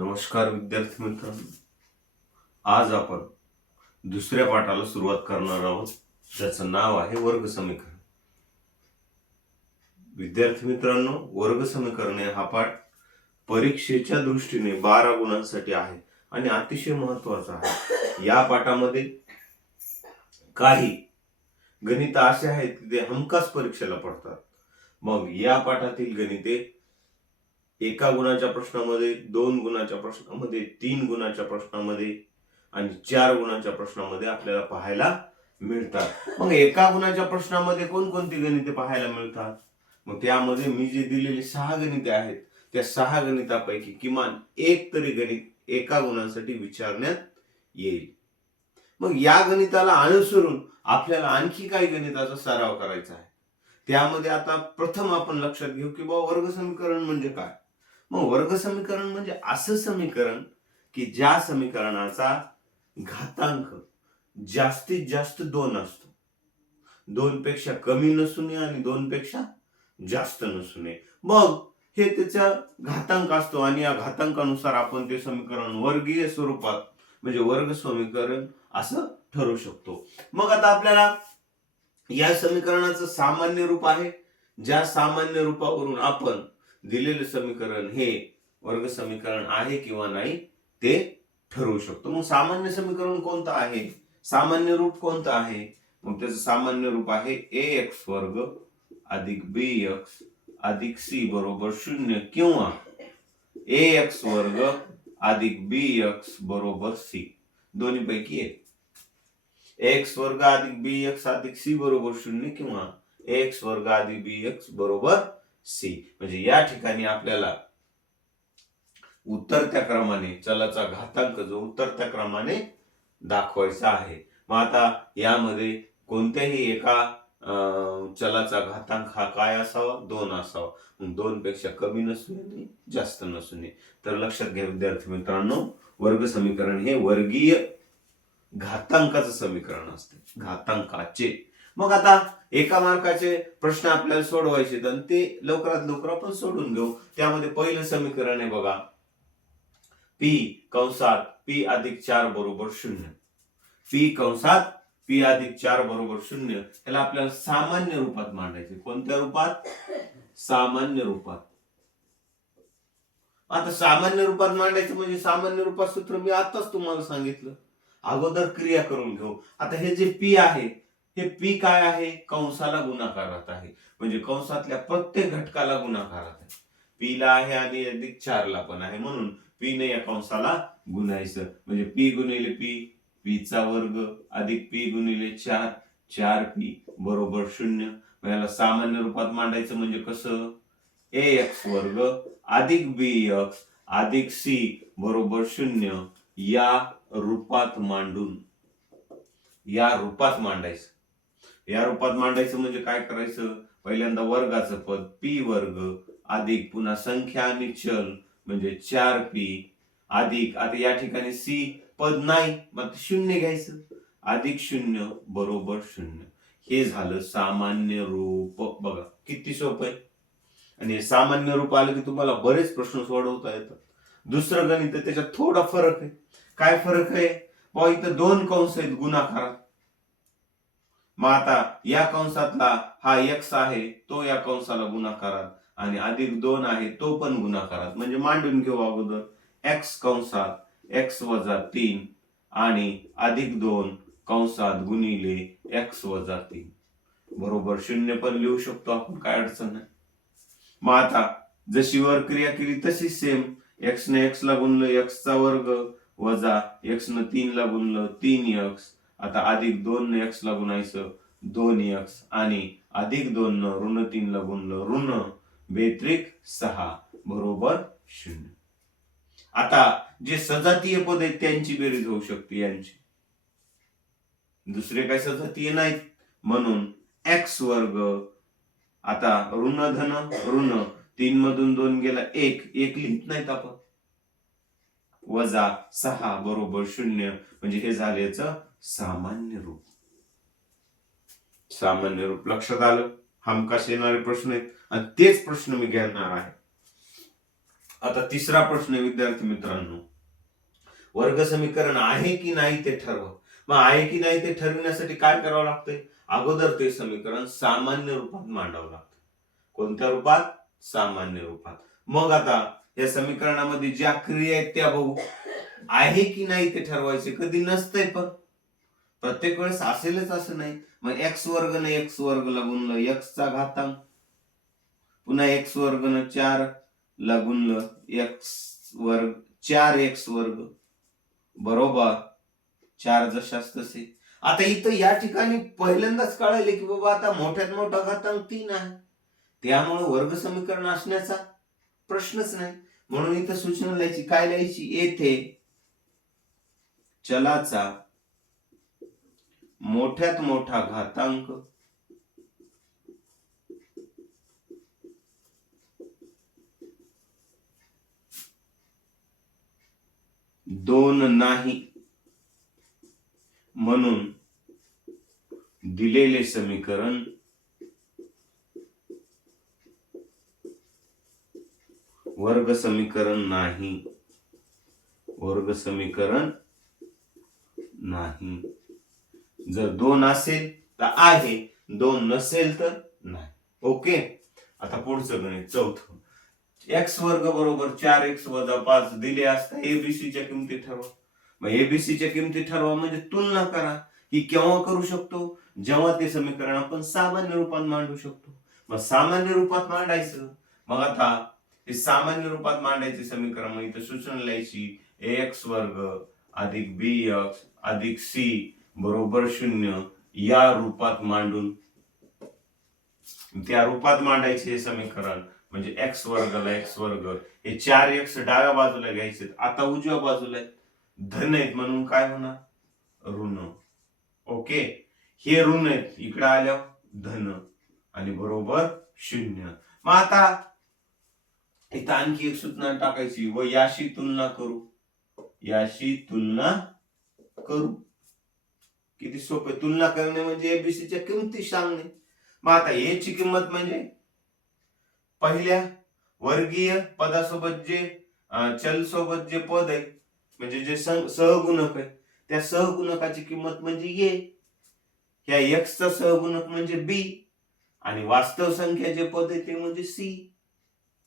नमस्कार विद्यार्थी मित्रांनो. आज आपण दुसऱ्या पाठाला सुरुवात करणार आहोत. त्याचं नाव आहे वर्ग समीकरण. विद्यार्थी मित्रांनो वर्ग समीकरणे हा पाठ परीक्षेच्या दृष्टीने बारा गुणांसाठी आहे आणि अतिशय महत्त्वाचा आहे. या पाठामध्ये काही गणित असे आहेत की ते हमखास परीक्षेला पडतात. मग या पाठातील गणिते एका गुणाच्या प्रश्नामध्ये दोन गुणाच्या प्रश्नामध्ये तीन गुणाच्या प्रश्नामध्ये आणि चार गुणाच्या प्रश्नामध्ये आपल्याला पाहायला मिळतात. मग एका गुणाच्या प्रश्नामध्ये कोणकोणती गणिते पाहायला मिळतात? मग त्यामध्ये मी जे दिलेली सहा गणिते आहेत त्या सहा गणितापैकी किमान एक तरी गणित एका गुणासाठी विचारण्यात येईल. मग या गणिताला अनुसरून आपल्याला आणखी काही गणिताचा सराव करायचा आहे. त्यामध्ये आता प्रथम आपण लक्षात घेऊ की बाबा वर्ग समीकरण म्हणजे काय? मग वर्ग समीकरण म्हणजे असं समीकरण की ज्या समीकरणाचा घातांक जास्तीत जास्त दोन असतो. दोन पेक्षा कमी नसू नये आणि दोन पेक्षा जास्त नसू नये मग हे त्याचा घातांक असतो आणि या घातांकानुसार आपण ते समीकरण वर्गीय स्वरूपात म्हणजे वर्ग समीकरण असं ठरवू शकतो. मग आता आपल्याला या समीकरणाचं सामान्य रूप आहे. ज्या सामान्य रूपावरून आपण दिलेले समीकरण हे वर्ग समीकरण आहे किंवा नाही ते ठरवू शकतो. मग सामान्य समीकरण कोणतं आहे? सामान्य रूप कोणतं आहे? मग त्याचं सामान्य रूप आहे ए एक्स वर्ग अधिक बी एक्स अधिक सी बरोबर शून्य किंवा ए एक्स वर्ग अधिक बी एक्स बरोबर सी. दोन्ही पैकी एक एक्स वर्ग अधिक बी एक्स अधिक सी बरोबर शून्य किंवा एक्स वर्ग अधिक बी एक्स बरोबर सी. म्हणजे या ठिकाणी आपल्याला उतरत्या क्रमाने चलाचा घातांक जो उतरत्या क्रमाने दाखवायचा आहे. मग आता यामध्ये कोणत्याही एका अं, चलाचा घातांक हा काय असावा? दोन असावा. मग दोन पेक्षा कमी नसू नये जास्त नसू नये तर लक्षात घ्या विद्यार्थी मित्रांनो वर्ग समीकरण हे वर्गीय घातांकाचं समीकरण असते. घातांकाचे. मग आता एका मार्काचे प्रश्न आपल्याला सोडवायचे आणि ते लवकरात लवकर आपण सोडून घेऊ त्यामध्ये पहिलं समीकरण आहे बघा. पी कंसात पी अधिक चार बरोबर शून्य. पी कंसात पी अधिक चार बरोबर शून्य. याला आपल्याला सामान्य रूपात मांडायचे. कोणत्या रूपात? सामान्य रूपात. आता सामान्य रूपात मांडायचं म्हणजे सामान्य रूपात सूत्र मी आताच तुम्हाला सांगितलं. अगोदर क्रिया करून घेऊ. आता हे जे पी आहे हे पी काय आहे? कंसाला गुणाकारात आहे. म्हणजे कंसातल्या प्रत्येक घटकाला गुणाकारात आहे. पी ला आहे आणि अधिक चार ला पण आहे. म्हणून पी ने या कंसाला गुणायचं. म्हणजे पी गुणिले पी पी चा वर्ग अधिक पी गुणिले चार चार पी बरोबर शून्य. याला सामान्य रूपात मांडायचं म्हणजे कसं? ए एक्स वर्ग अधिक बी एक्स अधिक सी बरोबर शून्य या रूपात मांडून या रूपात मांडायचं. या रूपात मांडायचं म्हणजे काय करायचं? पहिल्यांदा वर्गाचं पद पी वर्ग अधिक पुन्हा संख्या आणि चल म्हणजे चार पी अधिक. आता या ठिकाणी सी पद नाही मग शून्य घ्यायचं. अधिक शून्य बरोबर शून्य. हे झालं सामान्य रूप. बघा किती सोपं आहे. आणि हे सामान्य रूप आलं की तुम्हाला बरेच प्रश्न सोडवता येतात. दुसरं गणित त्याच्यात थोडा फरक आहे. काय फरक आहे? बा इथं दोन कंस आहेत गुणाकारात. मग आता या कंसातला हा एक्स आहे तो या कंसाला गुणाकारात आणि अधिक दोन आहे तो पण गुणाकारात म्हणजे मांडून घेऊ अगोदर. एक्स कंसात एक्स वजा तीन आणि अधिक दोन कंसात गुणिले एक्स वजा तीन. बरोबर शून्य पण लिहू शकतो आपण काय अडचण नाही. मग आता जशी वर क्रिया केली तशी सेम एक्स ने एक्स ला गुणलं एक्स चा वर्ग वजा एक्स न तीन ला गुणलं तीन एक्स आता अधिक दोन ने एक्स ला गुणायचं दोन एक्स आणि अधिक दोन न ऋण तीन ला गुणलं ऋण बेत्रिक सहा बरोबर शून्य. आता जे सजातीय पद आहेत त्यांची बेरीज होऊ शकते यांची. दुसरे काही सजातीय नाहीत. म्हणून एक्स वर्ग आता ऋण धन ऋण तीन मधून दोन गेला एक एक लिहित नाहीत आपण. वजा सहा बरोबर शून्य म्हणजे हे झाल्याचं सामान्य रूप. सामान्य रूप लक्षात आलं. हमखास येणारे प्रश्न आहेत. आणि तेच प्रश्न मी घेणार आहे. आता तिसरा प्रश्न विद्यार्थी मित्रांनो. वर्ग समीकरण आहे की नाही ते ठरवा. मग आहे की नाही ते ठरविण्यासाठी काय करावं लागतंय? अगोदर ते समीकरण सामान्य रूपात मांडावं लागतं. कोणत्या रूपात? सामान्य रूपात. मग आता या समीकरणामध्ये ज्या क्रिया आहेत त्या बघू. आहे की नाही ते ठरवायचे? कधी नसतंय पण. प्रत्येक वेळेस असेलच असं नाही. मग एक्स वर्ग न एक्स वर्ग लागून एक्स चा घातांक. पुन्हा एक्स वर्ग न चार लागून एक्स वर्ग चार एक्स वर्ग. बरोबर? चार जशाच तसे. आता इथं या ठिकाणी पहिल्यांदाच कळाले की बाबा आता मोठ्यात मोठा घातांक तीन आहे. त्यामुळे वर्ग समीकरण असण्याचा प्रश्नच नाही. म्हणून इथं सूचना लिहायची. काय लिहायची? येथे. चलाचा. मोठ्यात मोठा घातांक. दोन नाही म्हणून दिलेले समीकरण वर्ग समीकरण नाही. वर्ग समीकरण नाही. जर दोन असेल तर आहे दोन नसेल तर नाही. ओके? आता पुढचं गणित चौथं. एक्स वर्ग बरोबर चार एक्स वजा पाच दिले असता एबीसी च्या किमती ठरवा. मग एबीसी च्या किमती ठरवा म्हणजे तुलना करा ही केव्हा करू शकतो? जेव्हा ते समीकरण आपण सामान्य रूपात मांडू शकतो. मग सामान्य रूपात मांडायचं. मग आता हे सामान्य रूपात मांडायचे समीकरण मग इथं सूचना लिहायची एक्स वर्ग अधिक बी एक्स अधिक सी बरोबर शून्य या रूपात मांडून त्या रूपात मांडायचे हे समीकरण म्हणजे एक्स वर्गला एक्स वर्ग हे चार एक्स डाव्या बाजूला घ्यायचे आता उजव्या बाजूला आहेत. धन आहेत म्हणून काय होणार? ऋण. ओके? हे ऋण आहेत. इकडे आल्यावर धन आणि बरोबर शून्य. मग आता इथं आणखी एक सूचना टाकायची व याशी तुलना करू. याशी तुलना करू. किती सोपे तुलना करणे म्हणजे एबीसीच्या किमती सांगणे. मग आता याची किंमत म्हणजे? पहिल्या वर्गीय पदासोबत जे चल सोबत जे पद आहे म्हणजे जे सहगुणक आहे त्या सहगुणकाची किंमत म्हणजे ए ह्या एक्सचा सहगुणक म्हणजे बी आणि वास्तव संख्या जे पद आहे ते म्हणजे सी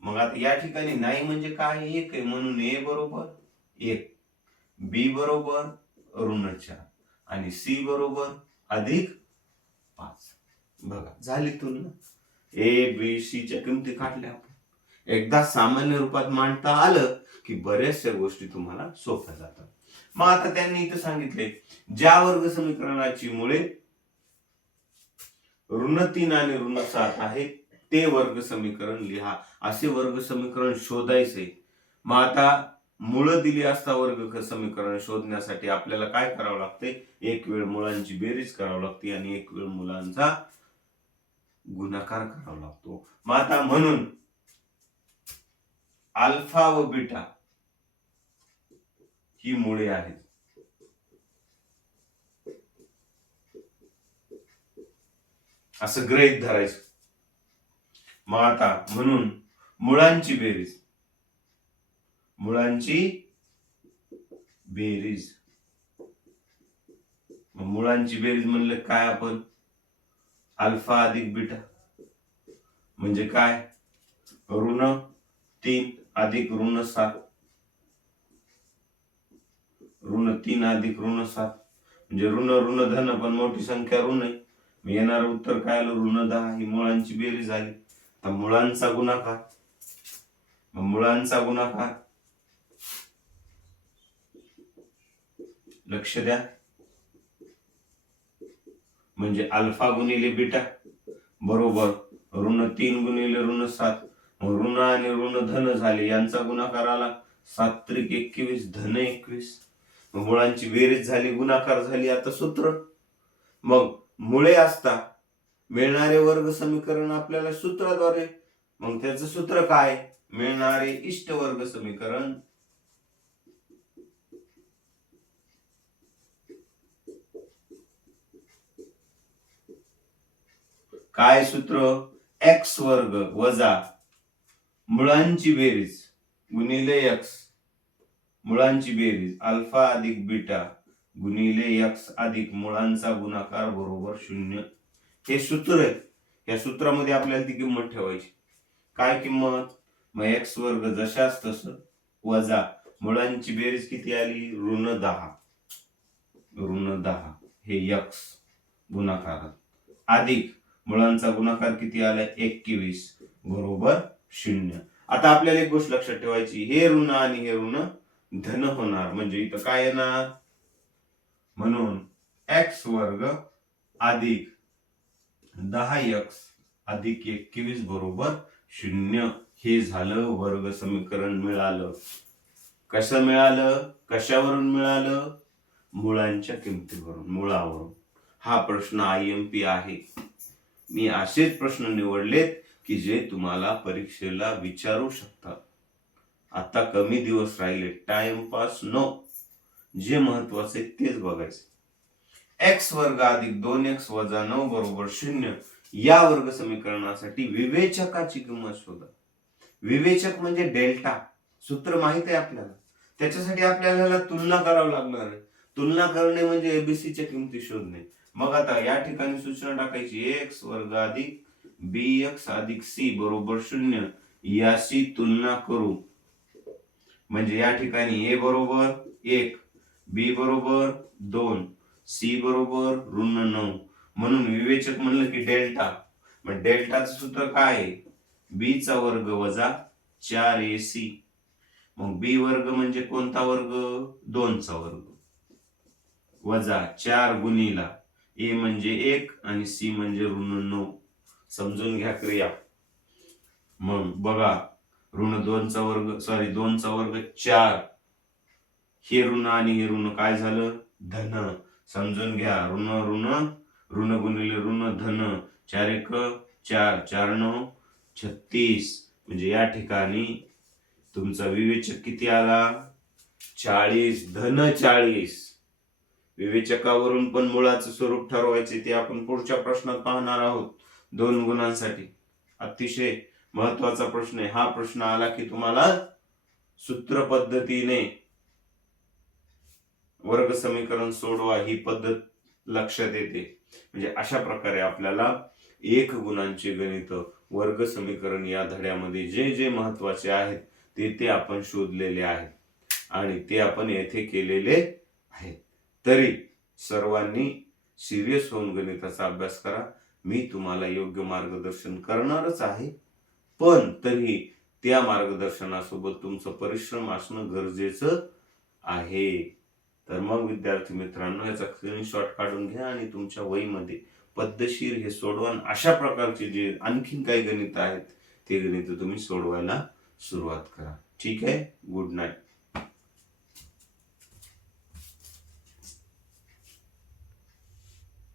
मग आता या ठिकाणी नाही म्हणजे काय? एक आहे. म्हणून ए बरोबर एक. बी बरोबर ऋण चार. आणि सी बरोबर अधिक पाच. बघा. झाली तुलना ए बी सी च्या किमती काढल्या आपण. एकदा सामान्य रूपात मांडता आलं की बऱ्याचशा गोष्टी तुम्हाला सोप्या जातात. मग आता त्यांनी इथं सांगितले ज्या वर्ग समीकरणाची मुळे ऋण तीन आणि ऋण सात आहे ते वर्ग समीकरण लिहा. असे वर्ग समीकरण शोधायचे. मग आता मुळं दिली असता वर्ग समीकरण शोधण्यासाठी आपल्याला काय करावं लागते? एक वेळ मुळांची बेरीज करावी लागते आणि एक वेळ मुलांचा गुणाकार करावा लागतो. मग आता म्हणून अल्फा व बीटा ही मुळे आहेत. असं ग्रहित धरायचं. मग आता म्हणून मुळांची बेरीज. मुळांची बेरीज. मग मुळांची बेरीज म्हणलं काय आपण? अल्फा अधिक बीटा. म्हणजे काय? ऋण तीन अधिक ऋण सात. ऋण तीन अधिक ऋण सात. म्हणजे ऋण ऋण धन पण मोठी संख्या ऋण आहे. मग येणार उत्तर काय आलं? ऋण दहा. ही मुळांची बेरीज झाली. मुळांचा गुणाकार. मग मुळांचा गुणाकार लक्ष द्या. म्हणजे अल्फा गुणिले बीटा बरोबर. ऋण तीन गुणिले ऋण सात. ऋण आणि ऋण धन झाले यांचा गुणाकार आला सात त्रिक एकवीस धन एकवीस. मुळांची बेरीज झाली गुणाकार झाली आता सूत्र. मग मुळे असता मिळणारे वर्ग समीकरण आपल्याला सूत्राद्वारे. मग त्याचं सूत्र काय? मिळणारे इष्ट वर्ग समीकरण काय सूत्र? एक्स वर्ग वजा मुळांची बेरीज गुणिले एक्स मुळांची बेरीज अल्फा अधिक बीटा गुणिले एक्स अधिक मुळांचा गुणाकार बरोबर शून्य. हे सूत्र आहे. या सूत्रामध्ये आपल्याला ती किंमत ठेवायची. काय किंमत? मग एक्स वर्ग जशाच तस वजा मुळांची बेरीज किती आली? ऋण दहा. ऋण दहा. हे यक्स गुणाकारात. अधिक मुळांचा गुणाकार किती आला? एकवीस. बरोबर शून्य. आता आपल्याला एक गोष्ट लक्षात ठेवायची. हे ऋण आणि हे ऋण धन होणार. म्हणजे इथं काय येणार? म्हणून एक्स वर्ग अधिक दहा एक्स अधिक एकवीस बरोबर शून्य. हे झालं वर्ग समीकरण मिळालं. कसं मिळालं? कशावरून मिळालं? मुळांच्या किमतीवरून मुळावरून. हा प्रश्न आय एम पी आहे. मी असेच प्रश्न निवडलेत की जे तुम्हाला परीक्षेला विचारू शकतात. आता कमी दिवस राहिले टाइमपास नो जे महत्त्वाचे तेच बघायचे. एक्स वर्ग अधिक दोन एक्स वजा नऊ बरोबर शून्य. या वर्ग समीकरणासाठी विवेचकाची किंमत शोधा. विवेचक म्हणजे डेल्टा. सूत्र माहीत आहे आपल्याला. त्याच्यासाठी आपल्याला तुलना करावं लागणार आहे. तुलना करणे म्हणजे एबीसीच्या किमती शोधणे. मग आता या ठिकाणी सूचना टाकायची. एक्स वर्ग अधिक बी एक्स अधिक सी बरोबर शून्य. याशी तुलना करू. म्हणजे या ठिकाणी ए बरोबर एक बी बरोबर दोन सी बरोबर ऋण नऊ. म्हणून विवेचक म्हणलं की डेल्टा. मग डेल्टाचं सूत्र काय आहे? बी चा वर्ग वजा चार ए सी मग बी वर्ग म्हणजे कोणता वर्ग? दोनचा वर्ग. वजा चार गुणीला. ए म्हणजे एक आणि सी म्हणजे ऋण नऊ. समजून घ्या क्रिया. मग बघा ऋण दोनचा वर्ग सॉरी दोनचा वर्ग चार. हे ऋण आणि हे ऋण काय झालं? धन. समजून घ्या ऋण ऋण ऋण गुणिले ऋण धन. चार एक चार चार नऊ छत्तीस. म्हणजे या ठिकाणी तुमचा विवेचक किती आला? चाळीस धन चाळीस. विवेचकावरून पण मुळाचं स्वरूप ठरवायचे ते आपण पुढच्या प्रश्नात पाहणार आहोत. दोन गुणांसाठी. अतिशय महत्त्वाचा प्रश्न आहे. हा प्रश्न आला की तुम्हाला सूत्र पद्धतीने वर्ग समीकरण सोडवा ही पद्धत लक्षात येते. म्हणजे अशा प्रकारे आपल्याला एक गुणांचे गणित वर्ग समीकरण या धड्यामध्ये जे जे महत्त्वाचे आहेत ते ते आपण शोधलेले आहेत. आणि ते आपण येथे केलेले आहेत. तरी सर्वांनी सिरियस होऊन गणिताचा अभ्यास करा. मी तुम्हाला योग्य मार्गदर्शन करणारच आहे. पण तरी त्या मार्गदर्शनासोबत तुमचं परिश्रम असणं गरजेचं आहे. तर मग विद्यार्थी मित्रांनो याचा स्क्रीनशॉट काढून घ्या आणि तुमच्या वहीमध्ये पद्धतशीर हे सोडवान अशा प्रकारचे जे आणखीन काही गणित आहेत ते गणित तुम्ही सोडवायला सुरुवात करा. ठीक आहे? Good night